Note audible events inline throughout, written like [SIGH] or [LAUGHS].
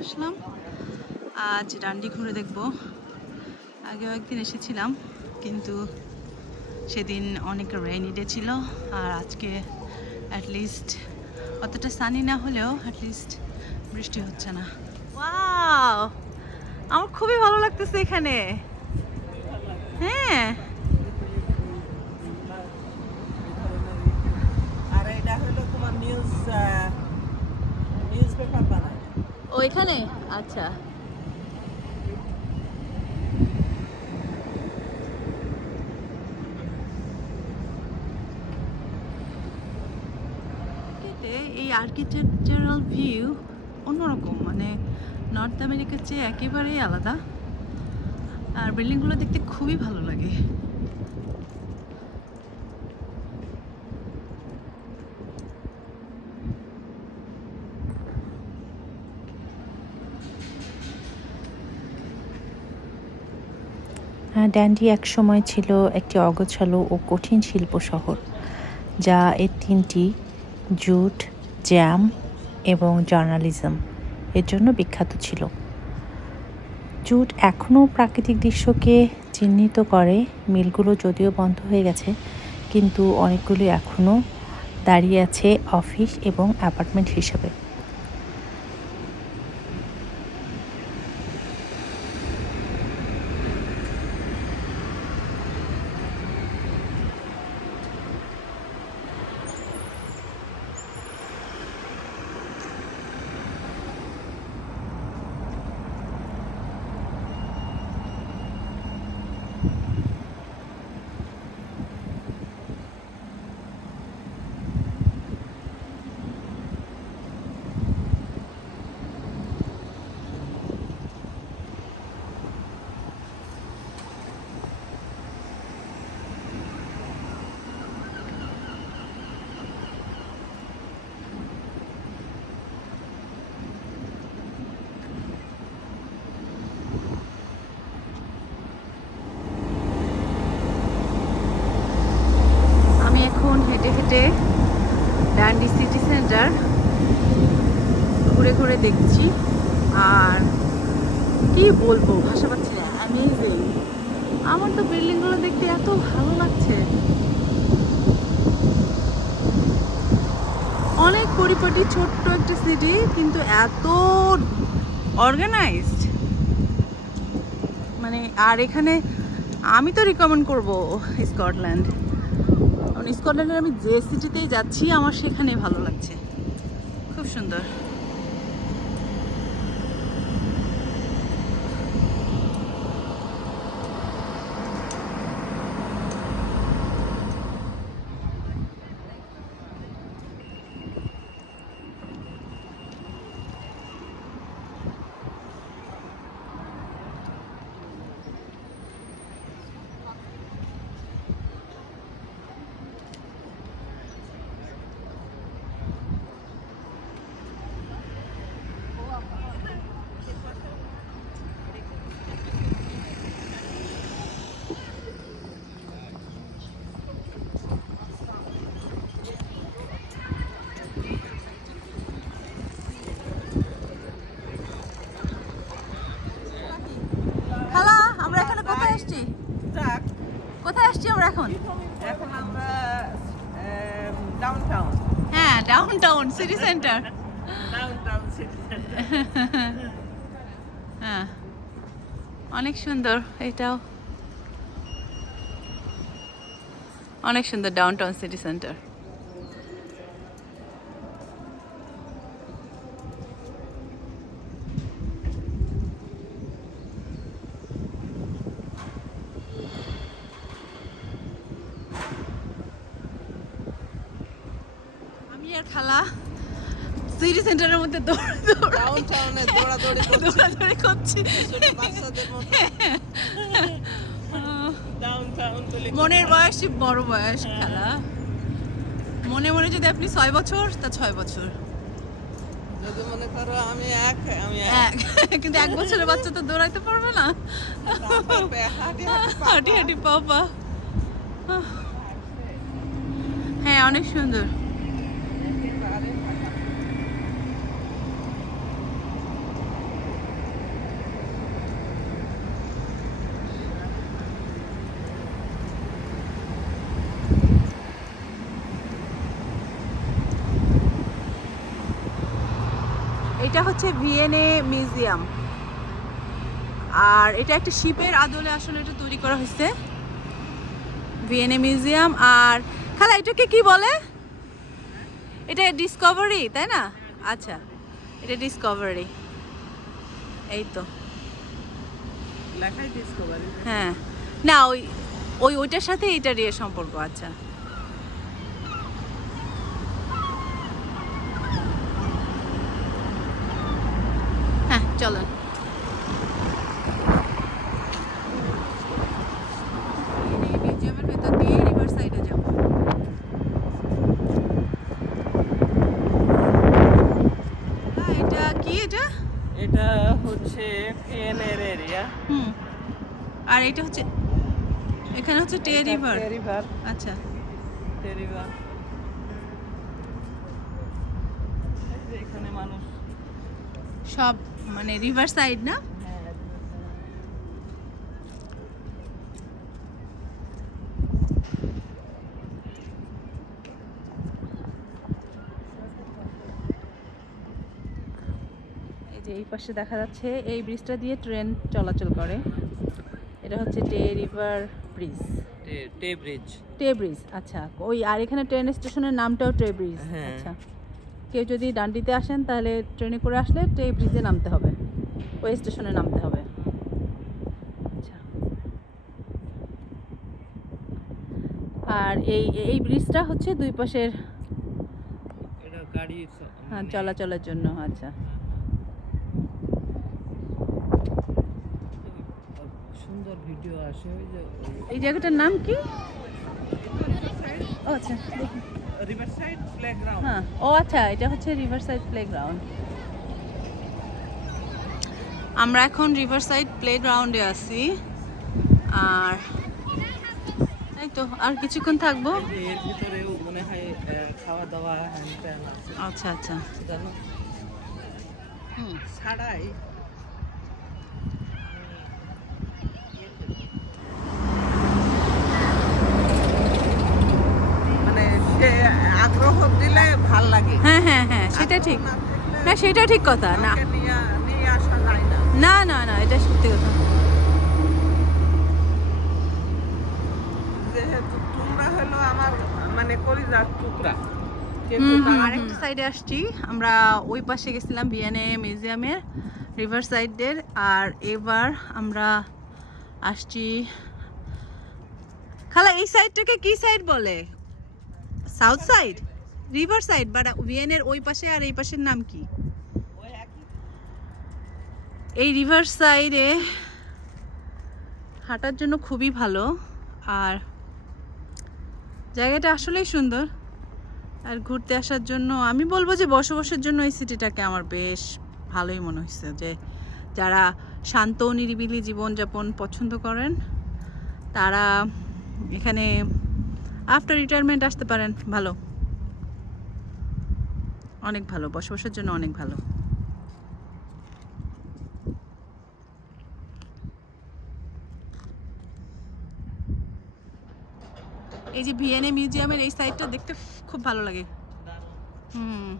আসলাম। আজ ডান্ডি ঘুরে দেখব। আগেও একদিন এসেছিলাম কিন্তু সেদিন অনেক রেইনি ডে ছিল আর আজকে অ্যাটলিস্ট অতটা সানি না হলেও অ্যাটলিস্ট বৃষ্টি হচ্ছে না। ওয়াও আমার খুবই ভালো লাগতেছে এখানে। হ্যাঁ। আর এটা হলো তোমার নিউজ পেপার বানায়। ও এখানে? আচ্ছা। এই আর্কিটেকচারাল ভিউ অন্যরকম মানে নর্থ আমেরিকার চেয়ে একেবারেই আলাদা। আর বিল্ডিংগুলো দেখতে খুবই ভালো লাগে। ড্যান্ডি এক সময় ছিল একটি অগোছালো ও কঠিন শিল্প শহর, যা এর তিনটি জুট, জ্যাম এবং জার্নালিজম এর জন্য বিখ্যাত ছিল। জুট এখনও প্রাকৃতিক দৃশ্যকে চিহ্নিত করে, মিলগুলো যদিও বন্ধ হয়ে গেছে, কিন্তু অনেকগুলি এখনও দাঁড়িয়ে আছে অফিস এবং অ্যাপার্টমেন্ট হিসেবে আমি এখন হেঁটে হেঁটে ডান্ডি সিটি সেন্টার ঘুরে ঘুরে দেখছি। আর কি বলব, ভাষা পাচ্ছি অ্যামেজিং আমার তো বিল্ডিংগুলো দেখতে এত ভালো লাগছে। অনেক পরিপাটি, ছোট্ট একটা সিটি কিন্তু এত অর্গানাইজড মানে আর এখানে আমি তো রিকমেন্ড করব স্কটল্যান্ড স্কটল্যান্ডের আমি যে সিটিতেই যাচ্ছি আমার সেখানে ভালো লাগছে। খুব সুন্দর খালা আমরা এখানে কোথায় আসছি যাক কোথায় আসছি আমরা এখন? এখন আমরা ডাউনটাউন হ্যাঁ downtown city centre downtown city centre হ্যাঁ অনেক সুন্দর এটাও। অনেক সুন্দর ডাউনটাউন সিটি সেন্টার খালা। সিটি সেন্টারের মধ্যে দৌড়াদৌড়ি করছি। মনের বয়স বড় বয়স খেলা। মনে মনে যদি আপনি ছয় বছর তা ছয় বছর। যদি মনে করো আমি এক আমি এক। [LAUGHS] কিন্তু এক বছরের বাচ্চা তো দৌড়াইতে পারবে না। হাঁটি [LAUGHS] হাঁটি পাপা। হ্যাঁ অনেক সুন্দর। এটা হচ্ছে ভিএনএ মিউজিয়াম। আর এটা একটা শিপের আদলে আসলে এটা তৈরি করা হয়েছে। ভিএনএ মিউজিয়াম আর খালা এটাকে কি বলে? এটা ডিসকভারি তাই না? আচ্ছা এটা ডিসকভারি এই তো। হ্যাঁ। না ওই ওই ওইটার সাথে এটার ইয়ে সম্পর্ক আচ্ছা। চলো। মিউজিয়ামের দিয়ে রিভার সাইডে যাব আহ, এটা কি এটা? এটা হচ্ছে এরিয়া হুম। আর এটা হচ্ছে এখানে হচ্ছে টে রিভার রিভার আচ্ছা। রিভার এখানে মানুষ সব মানে রিভার সাইড না? এই যে এই পাশে দেখা যাচ্ছে এই ব্রিজটা দিয়ে ট্রেন চলাচল করে। এটা হচ্ছে টে রিভার ব্রিজ টে- টে ব্রিজ টে ব্রিজ আচ্ছা। ওই আর এখানে ট্রেন স্টেশনের নামটাও টে ব্রিজ হ্যাঁ। আচ্ছা। কেউ যদি ডান্ডিতে আসেন তাহলে ট্রেনে করে আসলে টে ব্রিজে নামতে হবে। ওই স্টেশনে নামতে হবে। আচ্ছা। আর এই এই ব্রিজটা হচ্ছে দুই পাশের গাড়ি হ্যাঁ মানে চলাচলের জন্য আচ্ছা। সুন্দর ভিডিও আসে এই জায়গাটার নাম কি? আচ্ছা রিভার সাইড প্লেগ্রাউন্ড হ্যাঁ। ও আচ্ছা এটা হচ্ছে রিভার সাইড প্লেগ্রাউন্ড আমরা এখন রিভার সাইড প্লেগ্রাউন্ডে আছি। আর এই তো আর কিছুক্ষণ থাকব। এর ভিতরেও মনে হয় খাওয়া দাওয়া আচ্ছা আচ্ছা। জানো হুম। ছাড়াই মানে সে আগ্রহ দিলে ভালো লাগে হ্যাঁ সেটা ঠিক। না সেটা ঠিক কথা না। না না না এটা সত্যি কথা। যেহেতু তোমরা হলো আমার মানে কলিজার টুকরা। আরেকটা সাইডে আসছি। আমরা ওই পাশে গেছিলাম বিয়ানে মিউজিয়ামের রিভার সাইডের আর এবার আমরা আসছি খালা এই সাইডটাকে কি সাইড বলে? South side river side, but বিয়ানের ওই পাশে আর এই পাশের নাম কি? এই রিভার সাইডে হাঁটার জন্য খুবই ভালো, আর জায়গাটা আসলেই সুন্দর। আর ঘুরতে আসার জন্য, আমি বলব যে বসবাসের জন্য এই সিটিটাকে আমার বেশ ভালোই মনে হয়েছে যে যারা শান্ত নিরিবিলি জীবনযাপন পছন্দ করেন, তারা এখানে আফটার রিটায়ারমেন্ট আসতে পারেন, ভালো। অনেক ভালো, বসবাসের জন্য অনেক ভালো। এই যে ভিএনএ মিউজিয়ামের এই সাইডটা দেখতে খুব ভালো লাগে। হুম।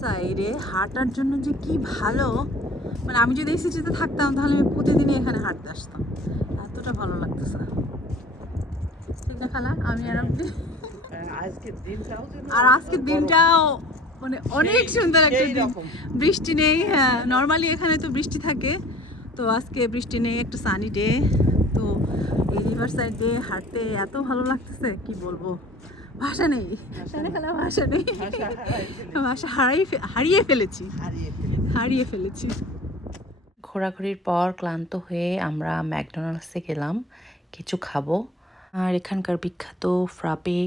সাইডে হাঁটার জন্য যে কি ভালো মানে আমি যদি এই সিটিতে থাকতাম তাহলে আমি প্রতিদিনই এখানে হাঁটতে আসতাম। এতটা ভালো লাগতেছে। ঠিক না খালা? আমি আর আপনি? দিনটাও আর আজকের দিনটাও মানে অনেক সুন্দর একটা দিন। বৃষ্টি নেই হ্যাঁ নর্মালি এখানে তো বৃষ্টি থাকে। তো আজকে বৃষ্টি নেই একটা সানি ডে তো এই রিভার সাইড দিয়ে হাঁটতে এত ভালো লাগতেছে কি বলব? ভাষা নেই। তাই না ভাষা নেই। ভাষা হারাই হারিয়ে ফেলেছি। হারিয়ে ফেলেছি। ঘোরাঘুরির পর ক্লান্ত হয়ে আমরা ম্যাকডোনাল্ডসে গেলাম। কিছু খাব। আর এখানকার বিখ্যাত ফ্রাপে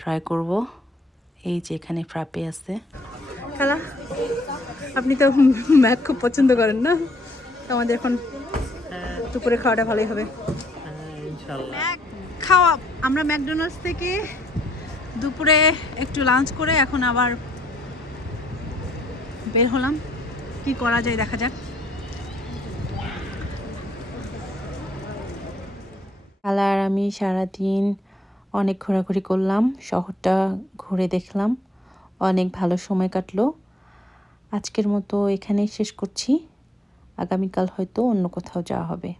ট্রাই করব। এই যে এখানে ফ্রাপে আছে। খালা আপনি তো ম্যাক খুব পছন্দ করেন না? তো আমাদের এখন দুপুরে খাওয়াটা ভালোই হবে। ম্যাক খাওয়া আমরা ম্যাকডোনাল্ডস থেকে দুপুরে একটু লাঞ্চ করে এখন আবার বের হলাম। কি করা যায় দেখা যাক। খালা আর আমি সারাদিন অনেক ঘোরাঘুরি করলাম, শহরটা ঘুরে দেখলাম। অনেক ভালো সময় কাটলো। আজকের মতো এখানেই শেষ করছি। আগামীকাল হয়তো অন্য কোথাও যাওয়া হবে।